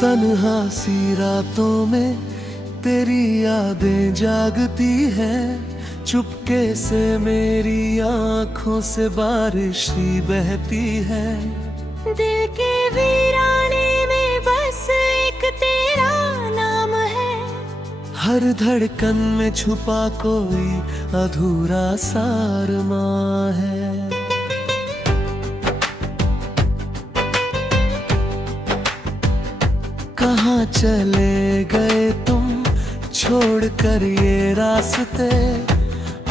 तन्हा सी रातों में तेरी यादें जागती हैं, चुपके से मेरी आंखों से बारिश ही बहती है। दिल के वीराने में बस एक तेरा नाम है, हर धड़कन में छुपा कोई अधूरा सा अरमां है। कहाँ चले गए तुम छोड़ कर ये रास्ते,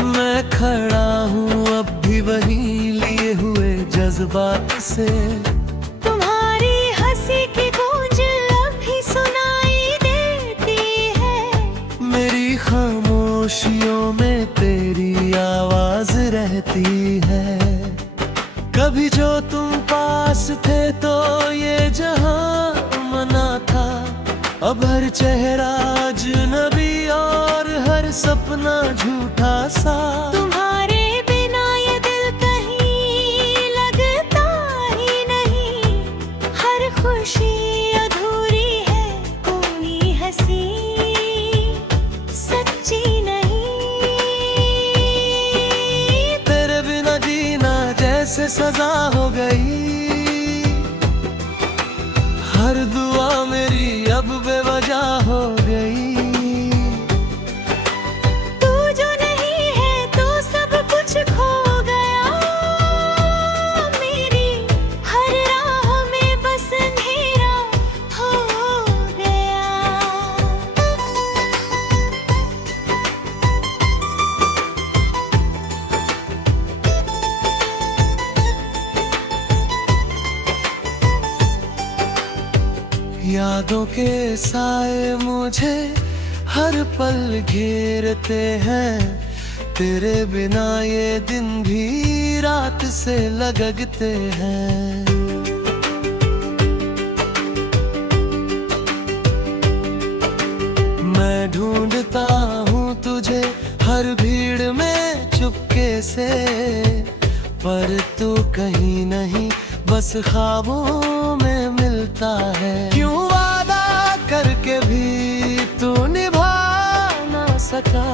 मैं खड़ा हूँ अब भी वहीं लिए हुए जज्बात से। तुम्हारी हंसी की गूंज अब भी सुनाई देती है, मेरी खामोशियों में तेरी आवाज रहती है। कभी जो तुम पास थे तो ये जहां मना था, अब हर चेहरा अजनबी और हर सपना झूठा सा। तुम्हारे बिना ये दिल कहीं लगता ही नहीं, हर खुशी अधूरी है, कोई हंसी सच्ची नहीं। तेरे बिना जीना जैसे सजा हो गई, हर दुआ मेरी अब बेवजह हो गई। तू जो नहीं है तो सब कुछ खो गया, मेरी हर राह में बस अंधेरा हो गया। यादों के साए मुझे हर पल घेरते हैं, तेरे बिना ये दिन भी रात से लगते हैं। मैं ढूंढता हूँ तुझे हर भीड़ में चुपके से, पर तू कहीं नहीं बस ख्वाबों में मिलता है। क्यों वादा करके भी तू निभा ना सका,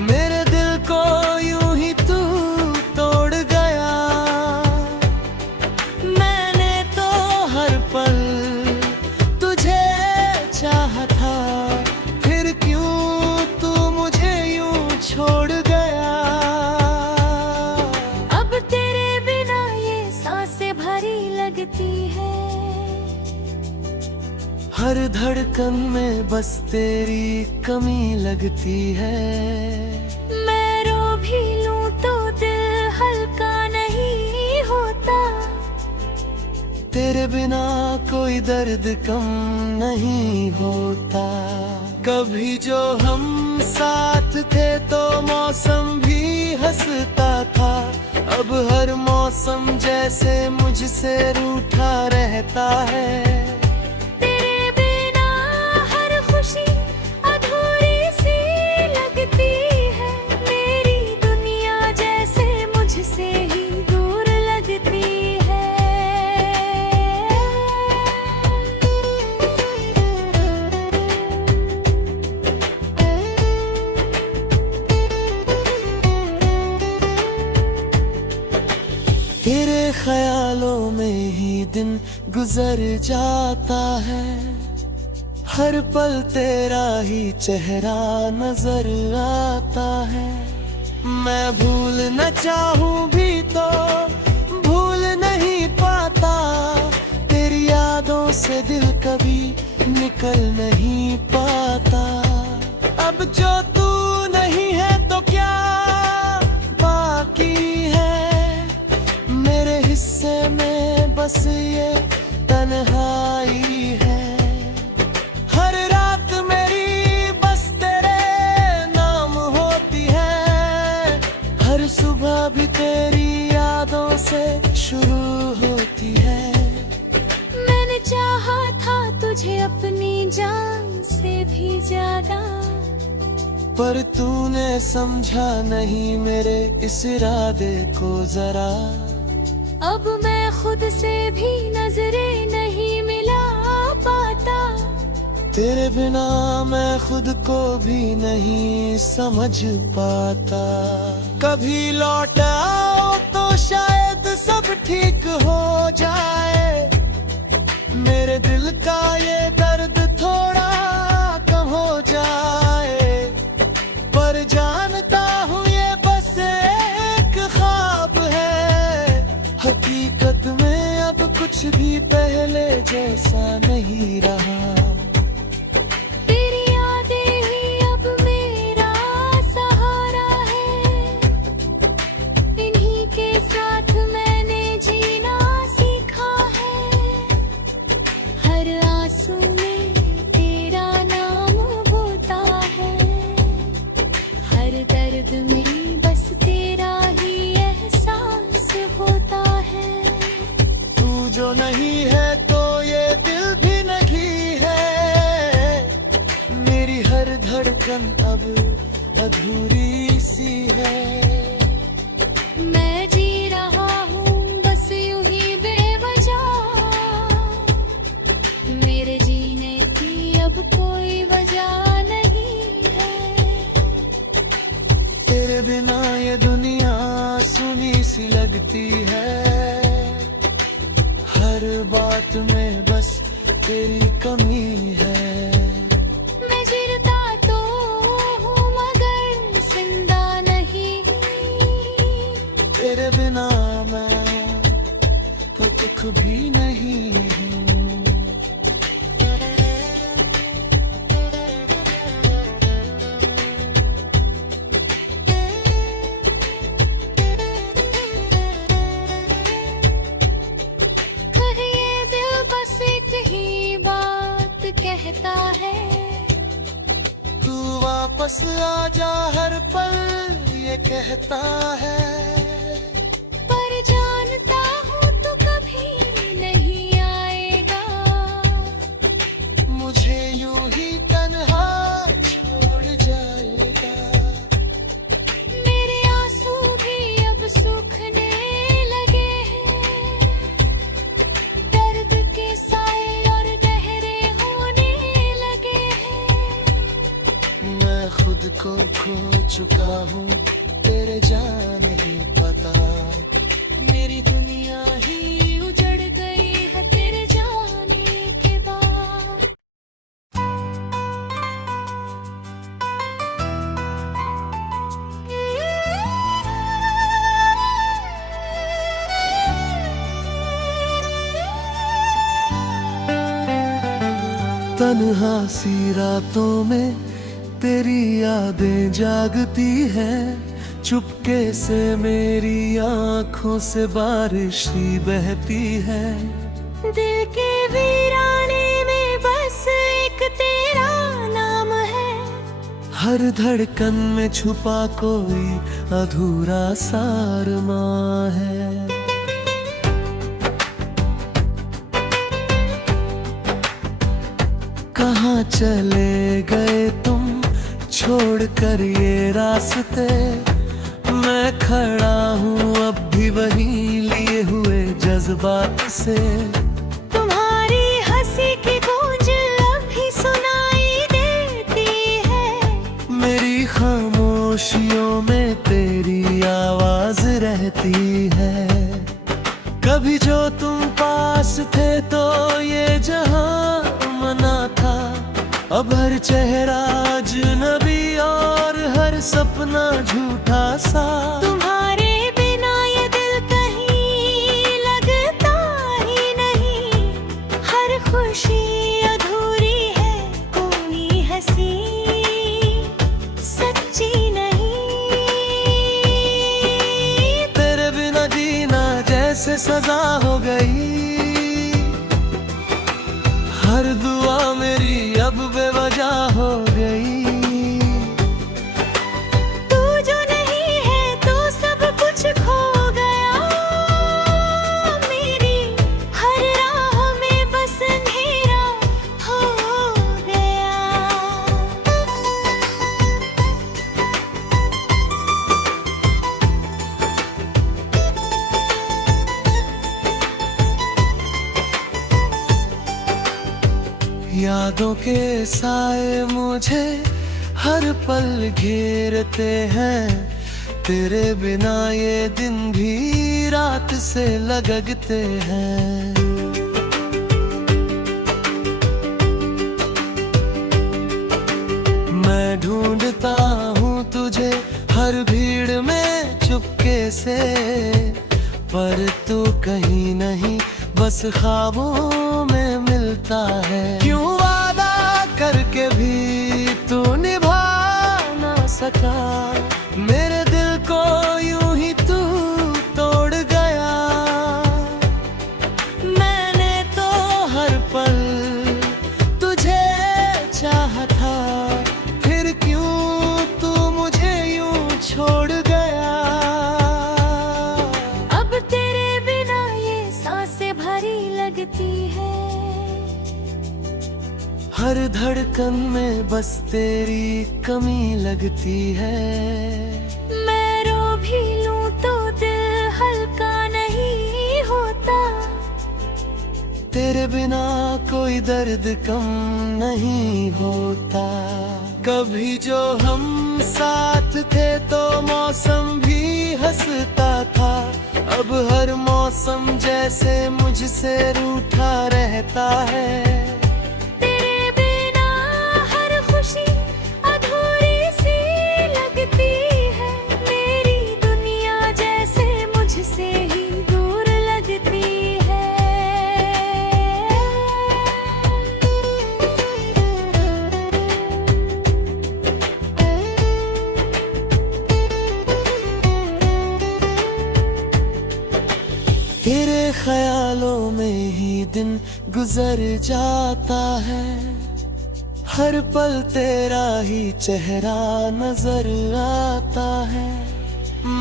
मेरे दिल को यूं ही तू तोड़ गया। मैंने तो हर पल तुझे चाहा था, फिर क्यों तू मुझे यूं छोड़ गया। अब तेरे बिना ये सांसें भरी लगती है, हर धड़कन में बस तेरी कमी लगती है। मैं रो भी लूं तो दिल हल्का नहीं होता, तेरे बिना कोई दर्द कम नहीं होता। कभी जो हम साथ थे तो मौसम भी हंसता था, अब हर मौसम जैसे मुझसे रूठा रहता है। तेरे बिना हर खुशी अधूरी सी लगती है, मेरी दुनिया जैसे मुझसे ही दूर लगती है। तेरे ख्यालों में ही दिन गुजर जाता है, हर पल तेरा ही चेहरा नजर आता है। मैं भूल न चाहूं भी तो भूल नहीं पाता, तेरी यादों से दिल कभी निकल नहीं पाता। अब जो तू नहीं है तो क्या बाकी है, मेरे हिस्से में बस ये तन्हाई है। हर रात मेरी बस तेरे नाम होती है, हर सुबह भी तेरी यादों से शुरू होती है। मैंने चाहा था तुझे अपनी जान से भी ज्यादा, पर तूने समझा नहीं मेरे इस इरादे को जरा। अब मैं खुद से भी नजरें नहीं मिला पाता। तेरे बिना मैं खुद को भी नहीं समझ पाता। कभी लौट आओ तो शायद सब ठीक हो जाए, मेरे दिल का ये दर्द थोड़ा कम हो जाए। पर जानता हूँ ये बस एक ख्वाब है, हकीकत में अब कुछ भी पहले जैसा नहीं रहा। तेरी यादें ही अब मेरा सहारा है, इन्हीं के साथ मैंने जीना सीखा है। हर आंसू में तेरा नाम होता है, हर दर्द में बस तेरा ही एहसास होता है। तू जो नहीं है तो ये दिल भी नहीं है, मेरी हर धड़कन अब अधूरी सी है। मैं जी रहा हूँ बस यूं ही बेवजह, मेरे जीने की अब कोई वजह नहीं है। तेरे बिना ये दुनिया सुनी सी लगती है, हर बात में बस तेरी कमी है। मैं जिरता तो हूँ मगर जिंदा नहीं, तेरे बिना मैं तो दुख भी नहीं हूँ। कहिए दिल बस एक ही बात कहता है, तू वापस आ जा हर पल ये कहता है। पर जानता हूँ तू कभी नहीं आएगा, मुझे यूं ही तन्हा छोड़ जाएगा। मेरे आंसू भी अब सूखने लगे हैं, दर्द के साए और गहरे होने लगे हैं। मैं खुद को खो चुका हूँ तेरे जाने पता, मेरी दुनिया ही उजड़ गई है तेरे जाने के बाद। तन्हा सी रातों में तेरी यादें जागती हैं, चुपके से मेरी आंखों से बारिश ही बहती है। दिल के वीराने में बस एक तेरा नाम है, हर धड़कन में छुपा कोई अधूरा सारमा है। कहाँ चले गए तुम छोड़ कर ये रास्ते, मैं खड़ा हूँ अब भी वहीं लिए हुए जज्बात से। तुम्हारी हंसी की गूंज अब भी सुनाई देती है, मेरी खामोशियों में तेरी आवाज रहती है। कभी जो तुम पास थे तो ये जहां मना था, अब हर चेहरा अजनबी और हर सपना झूठा सा। तुम्हारे बिना ये दिल कहीं लगता ही नहीं, हर खुशी अधूरी है, कोई हंसी सच्ची नहीं। तेरे बिना जीना जैसे सजा हो गई, हर दुआ मेरी अब बेवजह हो गई। तू जो नहीं है तो सब कुछ खो गया, मेरी हर राह में बस अंधेरा हो गया। यादों के साए मुझे हर पल घेरते हैं, तेरे बिना ये दिन भी रात से लगते हैं। मैं ढूंढता हूँ तुझे हर भीड़ में चुपके से, पर तू कहीं नहीं बस ख्वाबों में मिलता है। क्यों वादा करके भी तू निभा ना सका, मेरे दिल को यूं ही तू तोड़ गया। मैंने तो हर पल तुझे चाहा था, फिर क्यों तू मुझे यूं छोड़ गया। अब तेरे बिना ये सांसें भारी लगती है, हर धड़कन में बस तेरी कमी लगती है। मैं रो भी लूं तो दिल हल्का नहीं होता, तेरे बिना कोई दर्द कम नहीं होता। कभी जो हम साथ थे तो मौसम भी हंसता था, अब हर मौसम जैसे मुझसे रूठा रहता है। तेरे बिना हर खुशी अधूरी सी लगती है, मेरी दुनिया जैसे मुझसे ही दूर लगती है। तेरे ख्यालों में ही दिन गुजर जाता है, हर पल तेरा ही चेहरा नजर आता है।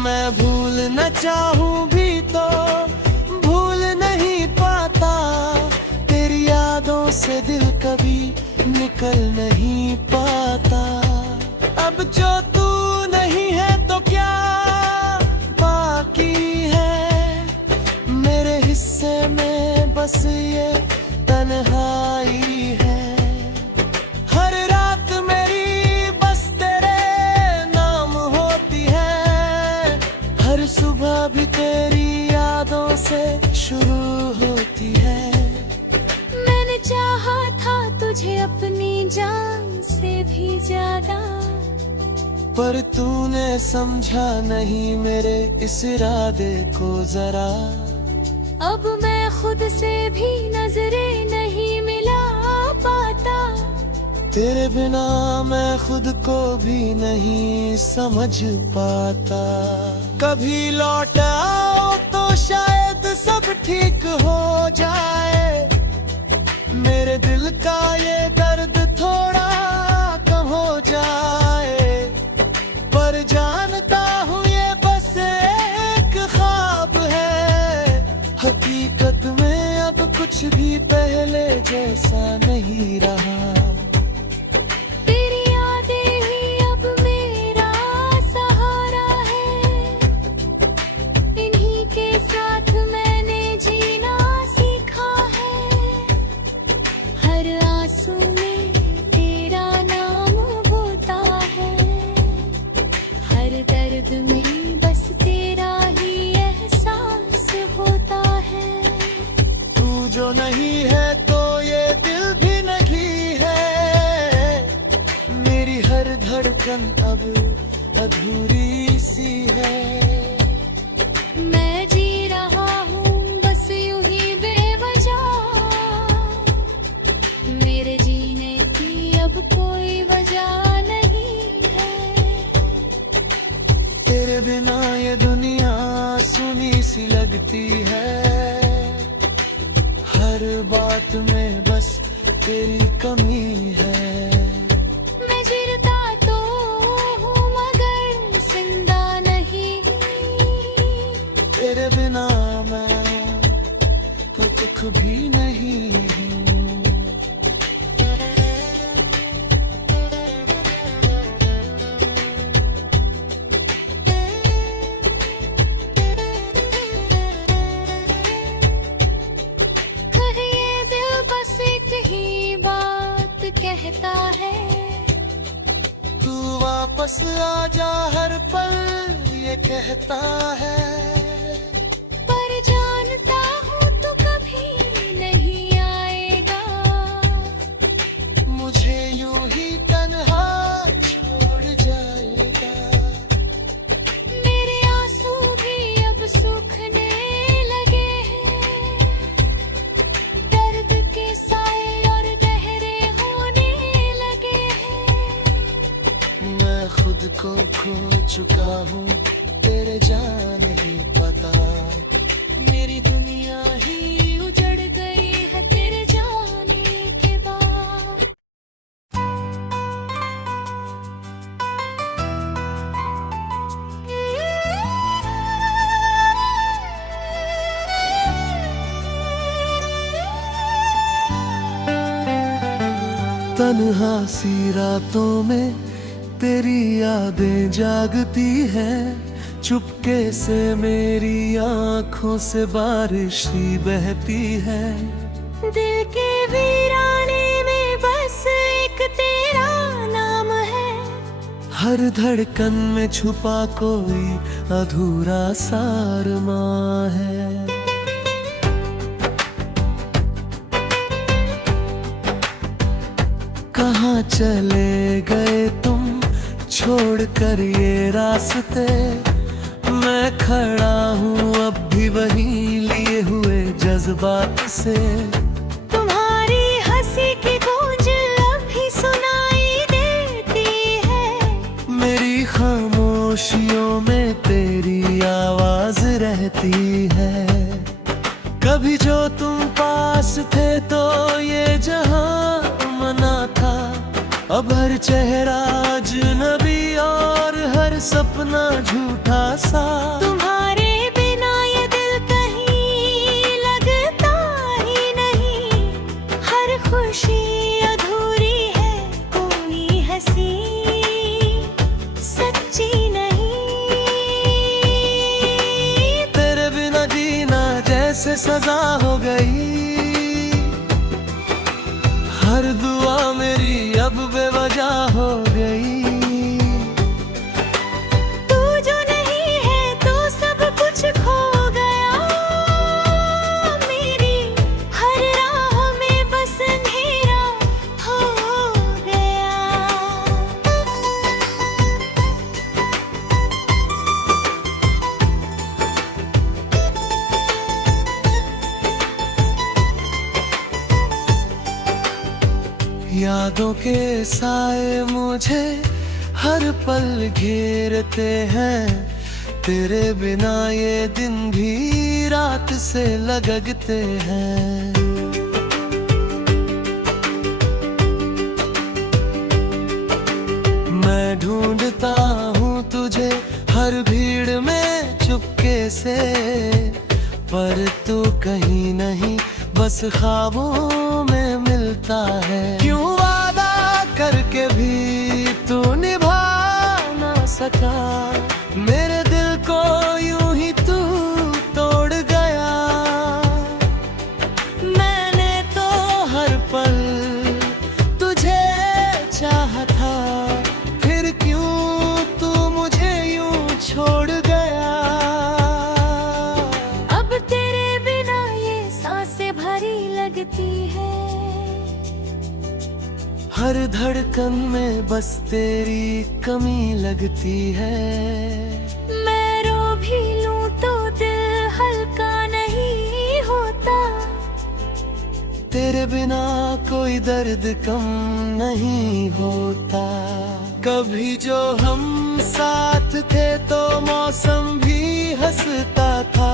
मैं भूल न चाहूं भी तो भूल नहीं पाता, तेरी यादों से दिल कभी निकल नहीं पाता। अब जो तू नहीं है तो क्या बाकी है, मेरे हिस्से में बस ये तन्हाई है। हर रात मेरी बस तेरे नाम होती है, हर सुबह भी तेरी यादों से शुरू होती है। मैंने चाहा था तुझे अपनी जान से भी ज्यादा, पर तूने समझा नहीं मेरे इस इरादे को जरा। अब मैं खुद से भी नजरें नहीं मिला पाता, तेरे बिना मैं खुद को भी नहीं समझ पाता। कभी लौट आओ तो शायद सब ठीक हो जाए, मेरे दिल का ये दर्द थोड़ा कम हो जाए। पर जानता हूँ ये बस एक ख्वाब है, हकीकत में अब कुछ भी पहले जैसा नहीं रहा। तेरी यादें ही अब मेरा सहारा है, इन्हीं के साथ मैंने जीना सीखा है। हर आंसू में तेरा नाम होता है, हर दर्द में बस तेरा ही एहसास होता है। तू जो नहीं है तो ये दिल भी नहीं है, मेरी हर धड़कन अब अधूरी सी है। मैं जी रहा हूँ बस यूं ही बेवजह, मेरे जीने की अब कोई वजह नहीं है। तेरे बिना ये दुनिया सुनी सी लगती है, हर बात में बस तेरी कमी है। मैं जिरता तो हूँ मगर जिंदा नहीं, तेरे बिना मैं तो कुछ भी नहीं हूँ। कहे ये दिल बस एक ही बात कहता है। तू वापस आ जा हर पल ये कहता है। पर जानता हूँ तू कभी नहीं आएगा, मुझे यूं ही तन्हा छोड़ जाएगा। मेरे आंसू भी अब सूखने लगे हैं, दर्द के साए और गहरे होने लगे हैं। मैं खुद को खो चुका हूँ तेरे जाने पता। मेरी दुनिया ही उजड़ गई है तेरे जाने के बाद। तन्हा सी रातों में तेरी यादें जागती हैं। चुपके से मेरी आंखों से बारिश ही बहती है। दिल के वीराने में बस एक तेरा नाम है, हर धड़कन में छुपा कोई अधूरा सारमा है। कहाँ चले गए तुम छोड़ कर ये रास्ते। मैं खड़ा हूँ अब भी वहीं लिए हुए जज्बात से। तुम्हारी हंसी की गूंज अब भी सुनाई देती है। मेरी खामोशियों में तेरी आवाज रहती है। कभी जो तुम पास थे तो ये जहां मना था। अब हर चेहरा अजनबी और हर सपना झूठा सा। तुम्हारे बिना ये दिल कहीं लगता ही नहीं, हर खुशी अधूरी है, कोई हंसी सच्ची नहीं। तेरे बिना जीना जैसे सजा हो गई। हर दुआ मेरी अब बेवजह हो गई। तू जो नहीं है तो सब कुछ खो गया। मेरी हर राह में बस अंधेरा हो गया। यादों के साए मुझे हर पल घेरते हैं। तेरे बिना ये दिन भी रात से लगते हैं। मैं ढूंढता हूँ तुझे हर भीड़ में चुपके से। पर तू कहीं नहीं बस ख्वाबों में मिलता है। क्यों वादा करके भी तू निभा ना सका। मेरे दिल को यूं ही तू तोड़ गया। मैंने तो हर पल तुझे चाहा था। फिर क्यों तू मुझे यूं छोड़ गया। अब तेरे बिना ये सांसें भरी लगती है। हर धड़कन में बस तेरी कमी लगती है। मैं रो भी लूं तो दिल हल्का नहीं होता। तेरे बिना कोई दर्द कम नहीं होता। कभी जो हम साथ थे तो मौसम भी हंसता था।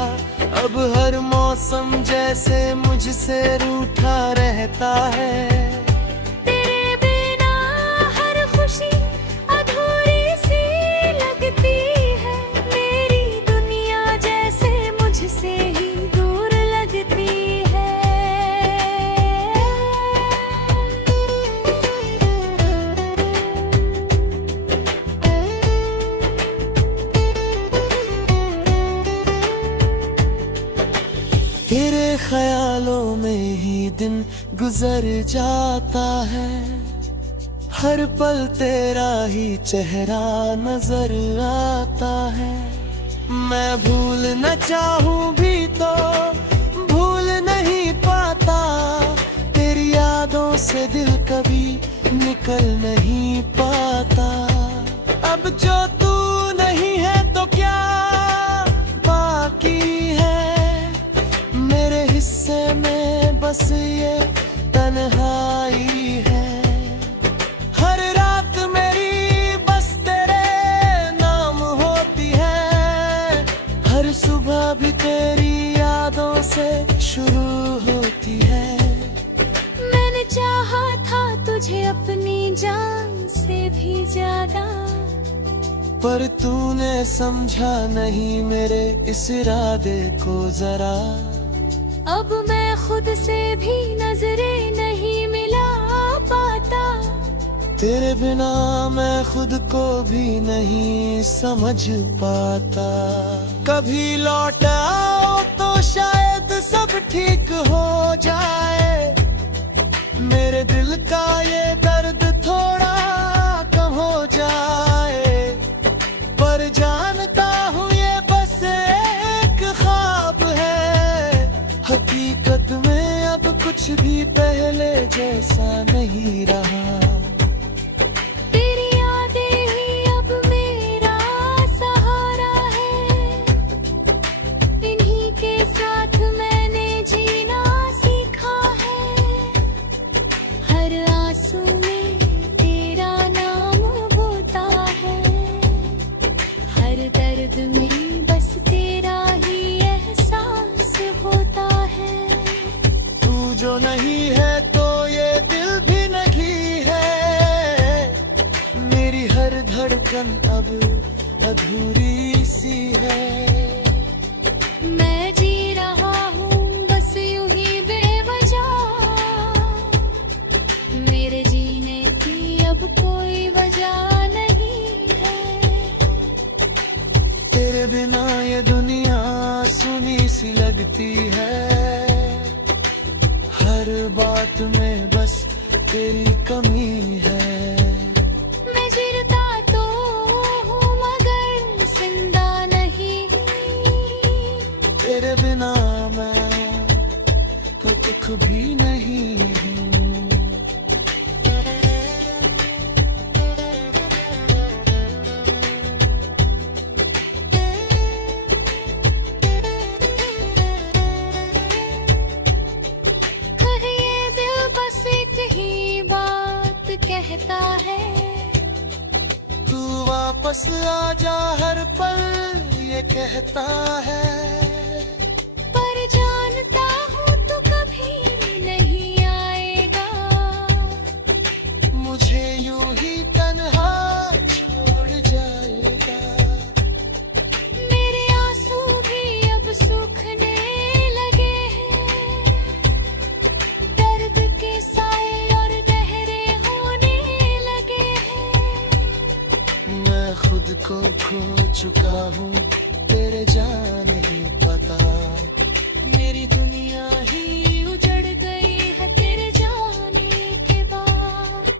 अब हर मौसम जैसे मुझसे रूठा रहता है। तेरे बिना हर खुशी अधूरी सी लगती है। मेरी दुनिया जैसे मुझसे ही दूर लगती है। तेरे ख्यालों में ही दिन गुजर जाता है। हर पल तेरा ही चेहरा नजर आता है। मैं भूल न चाहूं भी तो भूल नहीं पाता, तेरी यादों से दिल कभी निकल नहीं पाता। अब जो तू नहीं है तो क्या बाकी है, मेरे हिस्से में बस ये तन्हाई है। हर रात मेरी बस तेरे नाम होती है, हर सुबह भी तेरी यादों से शुरू होती है। मैंने चाहा था तुझे अपनी जान से भी ज्यादा, पर तूने समझा नहीं मेरे इस इरादे को जरा। अब मैं खुद से भी नजरें नहीं मिला पाता, तेरे बिना मैं खुद को भी नहीं समझ पाता। कभी लौट आओ तो शायद सब ठीक हो जाए, मेरे दिल का ये दर्द थोड़ा कम हो जाए। पर जानता हूँ ये बस एक ख्वाब है, हकीकत में अब कुछ भी पहले जैसा नहीं रहा। तेरी यादें ही अब मेरा सहारा है, इन्हीं के साथ मैंने जीना सीखा है। हर आंसू में तेरा नाम होता है, हर दर्द में बस तेरा ही एहसास होता है। तू जो नहीं है तो ये दिल भी नहीं है, मेरी हर धड़कन अब अधूरी सी है। मैं जी रहा हूँ बस यूं ही बेवजह, मेरे जीने की अब कोई वजह नहीं है। तेरे बिना ये दुनिया सुनी सी लगती है, हर बात में बस तेरी कमी है। मैं जिरता तो हूँ मगर जिंदा नहीं, तेरे बिना मैं तो कुछ भी नहीं हूँ। कहिए दिल बस एक ही बात कहता है, तू वापस आ जा हर पल ये कहता है। पर जानता हूँ तू कभी नहीं आएगा, मुझे यूं ही तन्हा छोड़ जाएगा। मेरे आंसू भी अब सूखने लगे हैं, दर्द के साए और गहरे होने लगे हैं। मैं खुद को खो चुका हूँ तेरे जाने पता, मेरी दुनिया ही उजड़ गई है तेरे जाने के बाद।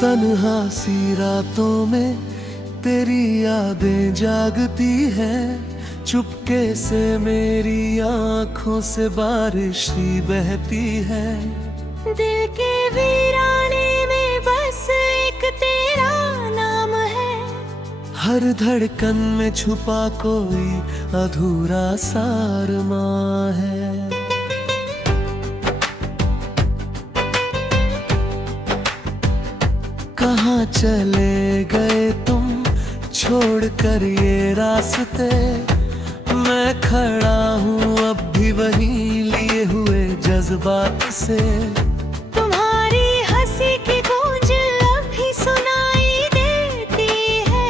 तन्हा सी रातों में तेरी यादें जागती हैं, चुपके से मेरी आंखों से बारिश ही बहती है। दिल के वीराने में बस एक तेरा नाम है, हर धड़कन में छुपा कोई अधूरा सारमा है। कहाँ चले गए तुम छोड़ कर ये रास्ते, मैं खड़ा हूँ अब भी वहीं लिए हुए जज्बात से। तुम्हारी हंसी की गूंज अब भी सुनाई देती है,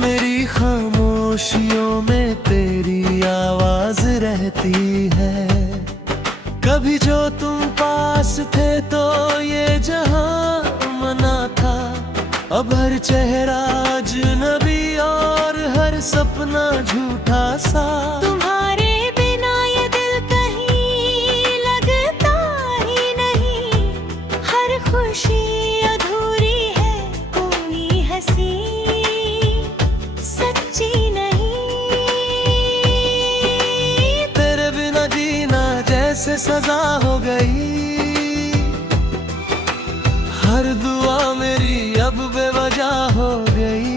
मेरी खामोशियों में तेरी आवाज रहती है। कभी जो तुम पास थे तो ये जहां मना था, अब हर चेहरा अजनबी और हर सपना झूठा सा। तुम्हारे बिना ये दिल कहीं लगता ही नहीं, हर खुशी अधूरी है, कोई हंसी सच्ची नहीं। तेरे बिना जीना जैसे सजा हो गई, हर दुआ मेरी अब बेवजह हो गई।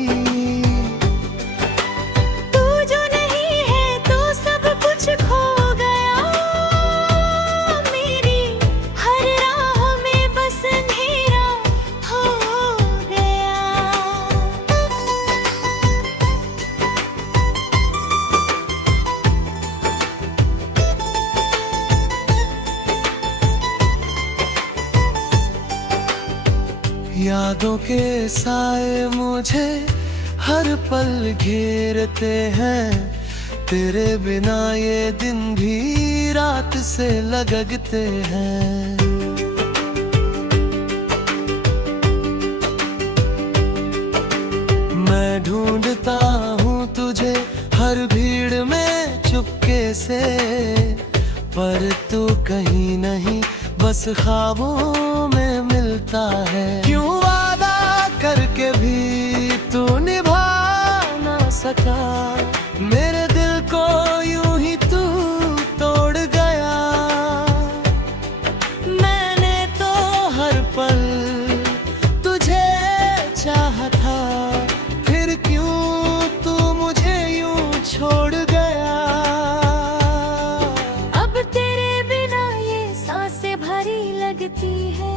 तू जो नहीं है तो सब कुछ खो गया, मेरी हर राह में बस अंधेरा हो गया। यादों के साए मुझे हर पल घेरते हैं, तेरे बिना ये दिन भी रात से लगते हैं। मैं ढूंढता हूँ तुझे हर भीड़ में चुपके से, पर तू कहीं नहीं, बस ख्वाबों में मिलता है। क्यों वादा करके भी तू निभा ना सका, मेरे दिल को यूं ही तू तोड़ गया। मैंने तो हर पल तुझे चाहा था, फिर क्यों तू मुझे यूं छोड़ गया। अब तेरे बिना ये सांसें भारी लगती है,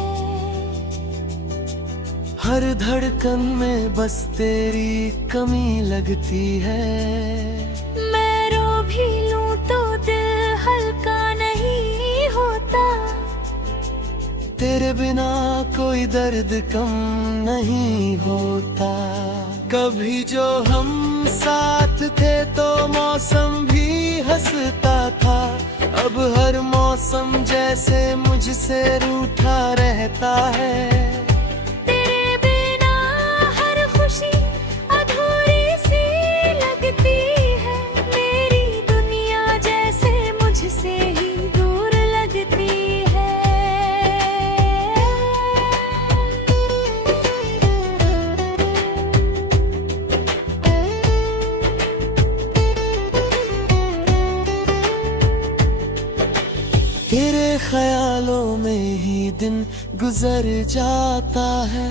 हर धड़कन में बस तेरी कमी लगती है। मैं रो भी लूं तो दिल हल्का नहीं होता, तेरे बिना कोई दर्द कम नहीं होता। कभी जो हम साथ थे तो मौसम भी हंसता था, अब हर मौसम जैसे मुझसे रूठा रहता है। तेरे बिना हर खुशी अधूरी सी लगती है, मेरी दुनिया जैसे मुझसे ही दूर लगती है। तेरे ख्यालों में ही दिन गुजर जाता है,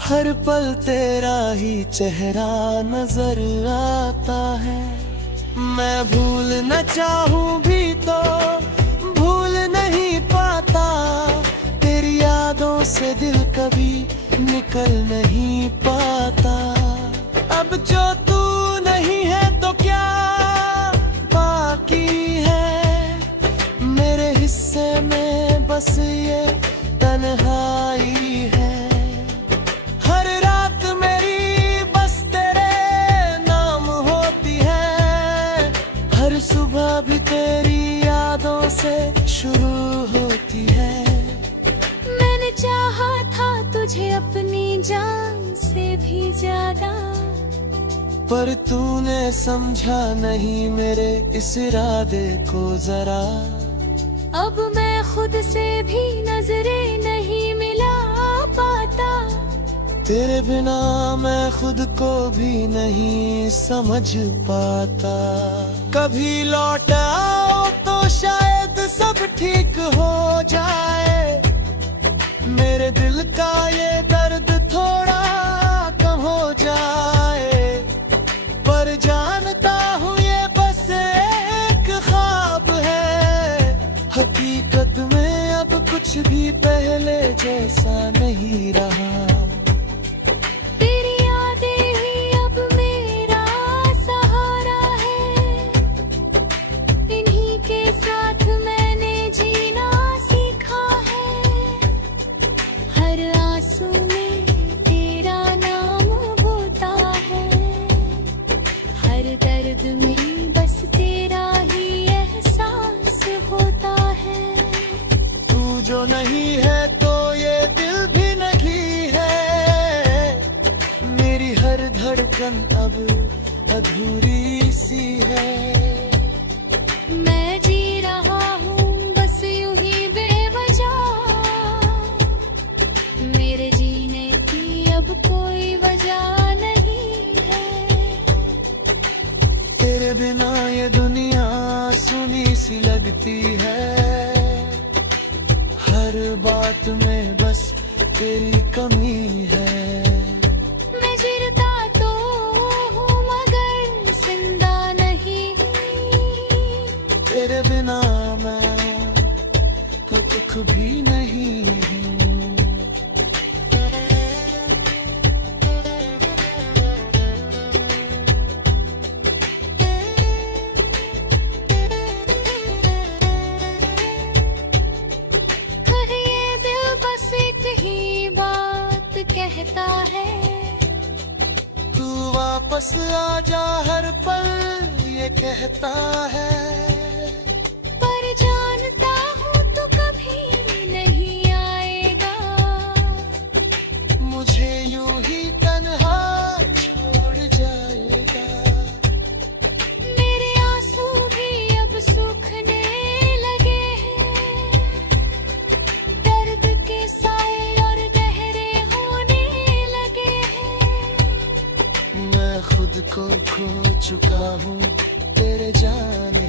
हर पल तेरा ही चेहरा नजर आता है। मैं भूल न चाहूं भी तो भूल नहीं पाता, तेरी यादों से दिल कभी निकल नहीं पाता। अब जो तू नहीं है तो क्या बाकी है, मेरे हिस्से में बस ये तन्हाई है। हर रात मेरी बस तेरे नाम होती है, हर सुबह भी तेरी यादों से शुरू होती है। मैंने चाहा था तुझे अपनी जान से भी ज्यादा, पर तूने समझा नहीं मेरे इस इरादे को जरा। अब मैं खुद से भी नजरें नहीं मिला पाता, तेरे बिना मैं खुद को भी नहीं समझ पाता। कभी लौट आओ तो शायद सब ठीक हो जाए, मेरे दिल का ये दर्द थोड़ा कम हो जाए। पर जानता हूँ ये बस एक ख्वाब है, हकीकत में अब कुछ भी पहले जैसा नहीं रहा। तेरी यादें ही अब मेरा सहारा है, इन्हीं के साथ मैंने जीना सीखा है। हर आंसू में तेरा नाम होता है, हर दर्द में बस तेरा ही एहसास होता है। तू जो नहीं है तो ये दिल भी धड़कन अब अधूरी सी है। मैं जी रहा हूँ बस यूं ही बेवजह, मेरे जीने की अब कोई वजह नहीं है। तेरे बिना ये दुनिया सुनी सी लगती है, हर बात में बस तेरी कमी है। मैं जिरता तो हूँ मगर जिंदा नहीं, तेरे बिना मैं तो कुछ भी नहीं हूँ। पर ये दिल बस एक ही बात कहता है, तू वापस आ जा हर पल ये कहता है। पर जानता हूँ तू कभी नहीं आएगा, मुझे यूं ही तन्हा छोड़ जाएगा। मेरे आंसू भी अब सूखने लगे हैं, दर्द के साए और गहरे होने लगे हैं। मैं खुद को खो चुका हूँ तेरे जाने